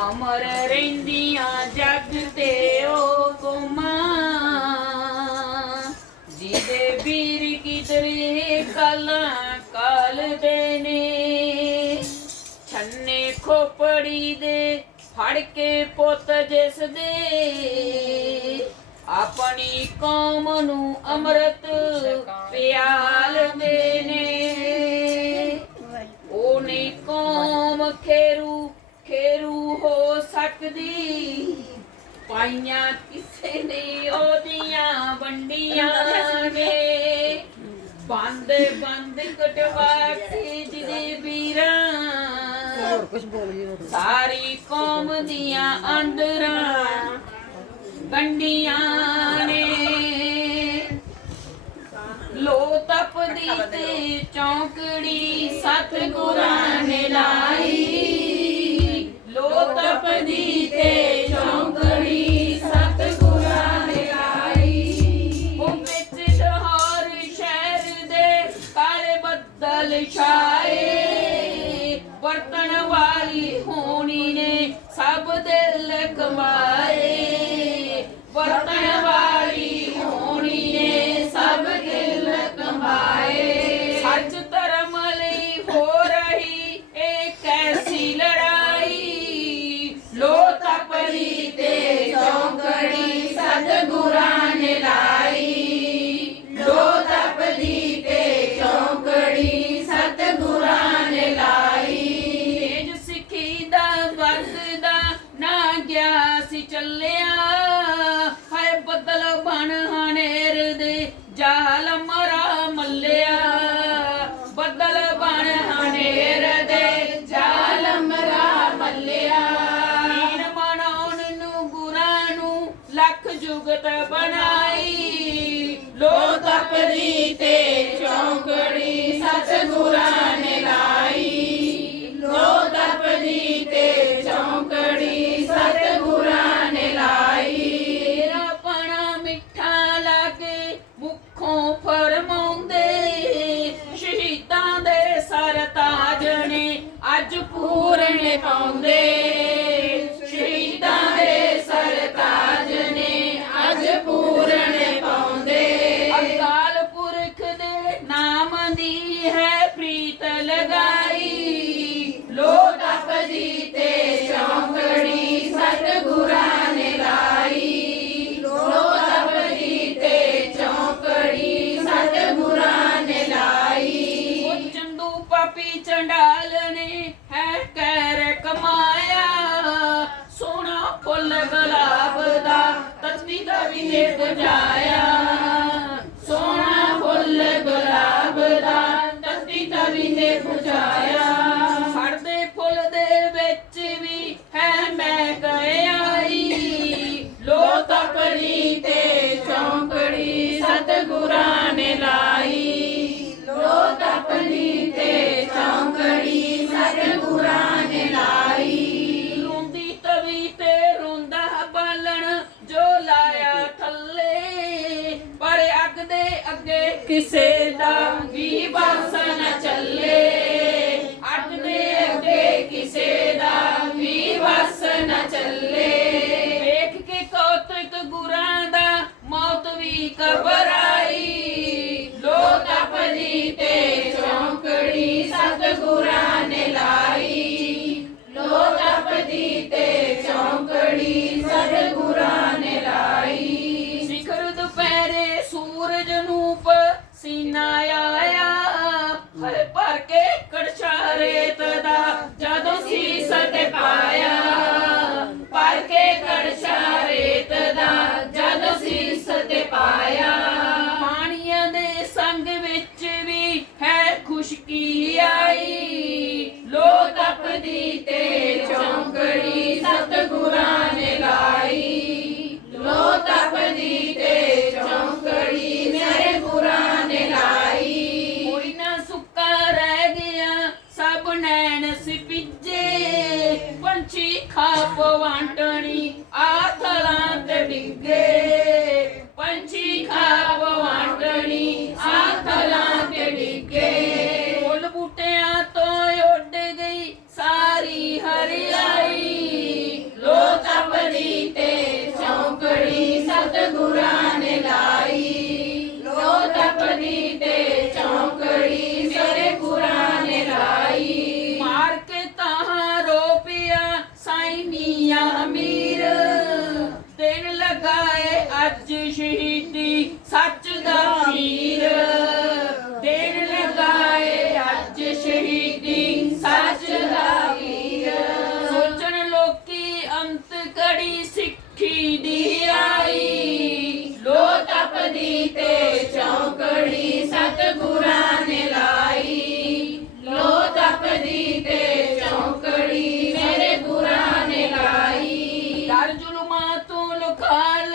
ਅਮਰ ਰਹਿੰਦੀਆਂ ਜਗ ਤੇ ਉਹ ਕੋਮਾ। ਜਿਹਦੇ ਵੀਰ ਕਿਦਰੇ ਕਲਾ ਕਾਲ ਦੇ ਨੇ। ਛੰਨੇ ਖੋਪੜੀ ਦੇ ਫੜ ਕੇ ਪੁੱਤ ਜਿਸ ਦੇ ਆਪਣੀ ਕੌਮ ਨੂੰ ਅੰਮ੍ਰਿਤ ਪਿਆਲਦੇ ਨੇ। ਉਹਨੇ ਕੌਮ ਖੇਰੂ ਖੇਰੂ ਹੋ ਸਕਦੀ। ਪਾਈਆਂ ਕਿਸੇ ਨੇ ਉਹਦੀਆਂ ਵੰਡੀਆਂ ਨੇ ਬੰਦ ਬੰਦ ਕਟਵਾਤੀ ਜਿਹਦੇ ਵੀਰਾਂ। ਸਾਰੀ ਕੌਮ ਦੀਆਂ ਅੰਦਰਾਂ ਵੰਡੀਆਂ ਨੇ। ਲੋ ਤਪਦੀ ਤੇ ਚੌਂਕੜੀ ਸਤਗੁਰਾਂ ਨੇ ਲਾ Holy Child. ਤੇ ਚੌਂਕੜੀ ਸਤਿਗੁਰਾਂ ਨੇ ਲਾਈ। ਲੋ ਤੇ ਚੌਂਕੜੀ ਸਤਿਗੁਰਾਂ ਨੇ ਲਾਈ। ਤੇਰਾ ਮਿੱਠਾ ਲਾਗੇ ਮੁਖੋਂ ਫਰਮਾਉਂਦੇ। ਸ਼ਹੀਦਾਂ ਦੇ ਸਰਤਾਜ ਨੇ ਅੱਜ ਪੂਰਨ ਪਾਉਂਦੇ। ਫੁੱਲ ਗੁਲਾਬ ਦਾ ਤਸਵੀਰ ਵੀ ਨੇ ਬੁਝਾਇਆ You say ਹਰ ਭਰ ਕੇ ਕੜਛਾ ਰੇਤ ਦਾ, ਜਦੋਂ ਸੀਸ ਤੇ ਪਾਇਆ। ਭਰ ਕੇ ਕੜਛਾ ਰੇਤ ਦਾ, ਜਦੋਂ ਸੀਸ ਤੇ ਪਾਇਆ। ਅੱਜ ਸ਼ਹੀਦੀ, ਸੱਚ ਦਾ ਪੀਰ ਦਿਨ ਲਗਾਏ ਅੱਜ ਸ਼ਹੀਦੀ, ਸੱਚ ਦਾ ਪੀਰ ਸੋਚਣ ਲੋਕੀ ਅੰਤ ਕੜੀ ਸਿੱਖੀ ਦੀ ਆਈ। ਲੋ ਤਪਦੀ ਤੇ ਚੌਕੜੀ ਸਤਿਗੁਰਾਂ ਨੇ ਲਾਈ। ਲੋ ਤਪਦੀ ਤੇ ਚੌਕੜੀ ਮੇਰੇ ਗੁਰਾਂ ਨੇ ਲਾਈ। ਦਰ ਜ਼ੁਲਮਾਂ ਤੋਂ ਲੁਕਾ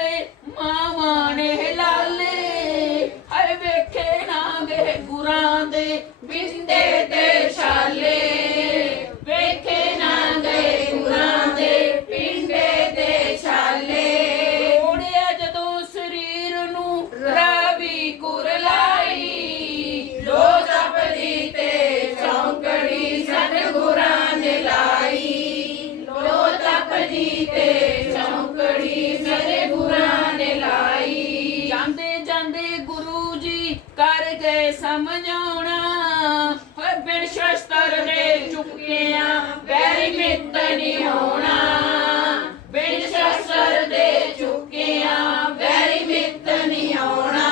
ਗੇ ਦੇ ਬਿੰਦੇ ਤੇ ਛਾਲੇ ਨਹੀਂ ਹੋਣਾ। ਬਿਨ ਸ਼ਸਤਰ ਦੇ ਚੁੱਕਿਆ, ਵੈਰੀ ਮਿੱਤ ਨਹੀਂ ਆਉਣਾ।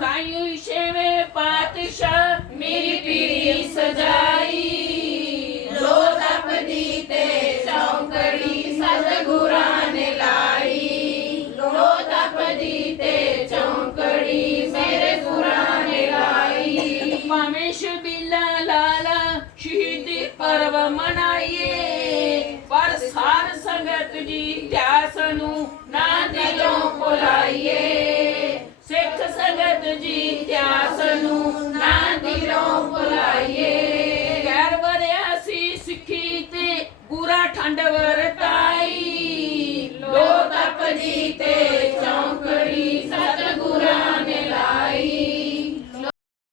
ਤਾਈਓ ਛੇਵੇਂ ਪਾਤਸ਼ਾਹ, ਮੇਰੀ ਪੀੜੀ ਸਜਾਈ। ਲੋ ਤਪਦੀ ਤੇ ਚੌਂਕੜੀ ਸਤਿਗੁਰਾਂ ਨੇ ਲਾਈ। ਲੋ ਤਪਦੀ ਤੇ ਚੌਂਕੜੀ ਮੇਰੇ ਗੁਰਾਂ ਨੇ ਲਾਈ। ਭਾਵੇਂ ਸ਼ਬੀਲਾ ਲਾਲਾ, ਸ਼ਹੀਦੀ ਪਰਵ ਮਨਾਈਏ ਸੰਗਤ ਜੀ ਧਿਆਸ ਨੂੰ ਨਾ ਦਿਲੋਂ ਭੁਲਾਈਏ। ਸਿੱਖ ਸੰਗਤ ਜੀ ਧਿਆਸ ਨੂੰ ਨਾ ਦਿਲੋਂ ਭੁਲਾਈਏ। ਗੈਰ ਵਰਿਆ ਸੀ ਸਿੱਖੀ ਤੇ ਗੁਰਾ ਠੰਡ